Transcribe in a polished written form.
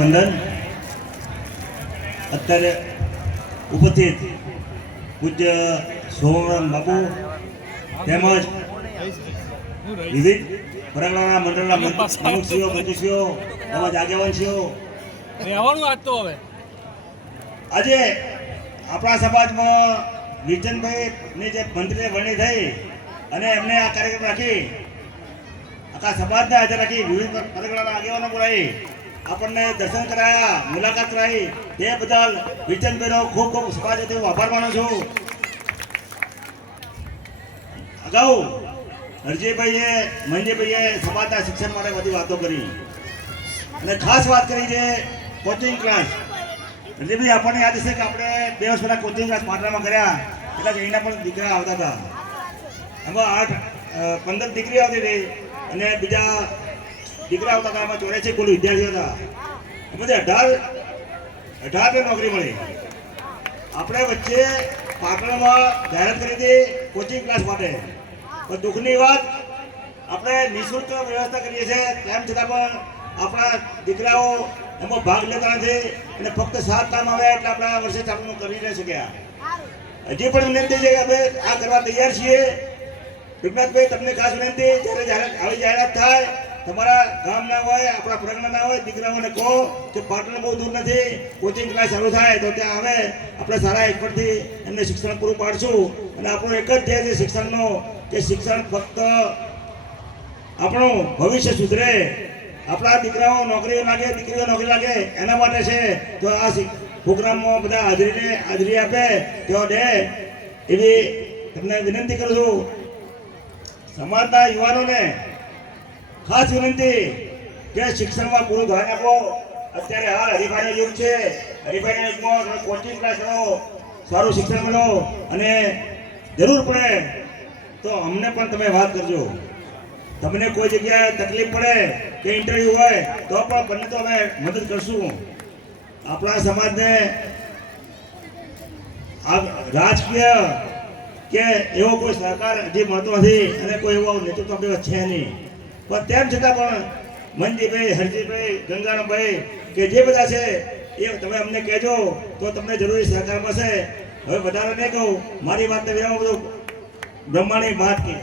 વંદન અત્યારે ઉપસ્થિત પૂજ્ય સોમરામ બાપુ તેમજ વિવિધ પરગણાના મંડળના પ્રમુખશ્રીઓ મંત્રીશ્રીઓ તેમજ આગેવાનશ્રીઓ રહેવાનું આજ તો હવે આજે આપણા સમાજમાં વિરચંદભાઈની જે મંત્રીને વરણી થઈ અને એમને આ કાર્યક્રમ રાખી આખા સમાજને હાજર રાખી વિવિધ પરગણાના આગેવાનો બોલાવી આપણને દર્શન કરાયા મુલાકાત કરાવી તે બદલ વિરચંદભાઈનો ખૂબ ખૂબ સમાજ વતી હું આભાર માનું છું. અગાઉ હરજીભાઈએ મંજીભાઈએ સમાજના શિક્ષણ માટે બધી વાતો કરી અને ખાસ વાત કરી છે કોચિંગ ક્લાસ. હરજીભાઈ આપણને યાદ છે કે આપણે 2 વર્ષ પહેલા કોચિંગ ક્લાસ પાટણમાં કર્યા એટલે એના પણ દીકરા આવતા હતા. એમાં 15 દીકરી આવતી હતી અને બીજા દીકરા આવતા હતા. એમાં 84 કુલ વિદ્યાર્થીઓ હતા. એમાંથી 18 નોકરી મળી. આપણે વચ્ચે પાટણમાં જાહેરાત કરી હતી કોચિંગ ક્લાસ માટે, પણ દુઃખની વાત આપણે નિઃશુલ્ક વ્યવસ્થા કરીએ છીએ તેમ છતાં પણ આપણા દીકરાઓ એમાં ભાગ લેતા નથી અને ફક્ત 7 કામ આવે એટલે આપણા વર્ષે ચાલુ કરી ન શક્યા. હજી પણ વિનંતી છે કે આપણે આ કરવા તૈયાર છીએ. વિજ્ઞાનભાઈ તમને ખાસ વિનંતી, જ્યારે આવી જાહેરાત થાય તમારા ગામના હોય આપણા પરગણાના હોય દીકરાઓને કહો કે પાટણ બહુ દૂર નથી, કોચિંગ ક્લાસ ચાલુ થાય તો ત્યાં આવે આપણે સારા એકપરથી એમને શિક્ષણ પૂરું પાડશું. અને આપણું એક જ ધ્યેય છે શિક્ષણનો કે શિક્ષણ ફક્ત આપણું ભવિષ્ય સુધરે, આપણા દીકરાઓ નોકરી લાગે દીકરીઓ નોકરી લાગે એના માટે છે. તો આ પ્રોગ્રામમાં બધા હાજરી આપે તેઓ દે એવી તમને વિનંતી કરું છું. સમાજના યુવાનોને ખાસ વિનંતી કે શિક્ષણમાં પૂરું ધ્યાન આપો. અત્યારે હાલ હરીફાઈનો યુગ છે. હરીફાઈના યુગમાં કોચિંગ ક્લાસ કરો, સારું શિક્ષણ મળો અને જરૂર પડે તો અમને પણ તમે વાત કરજો. તમને કોઈ જગ્યાએ તકલીફ પડે કે ઇન્ટરવ્યુ હોય તો પણ બંને તો અમે મદદ કરશું. આપણા સમાજને રાજકીય કે એવો કોઈ સરકાર હજી મળતો નથી અને કોઈ એવો નેતૃત્વ આપણી છે નહીં. પણ તેમ છતાં પણ મંજીભાઈ, હરજીભાઈ, ગંગારામભાઈ કે જે બધા છે એ તમે અમને કહેજો તો તમને જરૂરી સહકાર મળશે. હવે વધારે નહીં કહું, મારી વાતને વિરામ બધું બ્રહ્માની વાત કહી.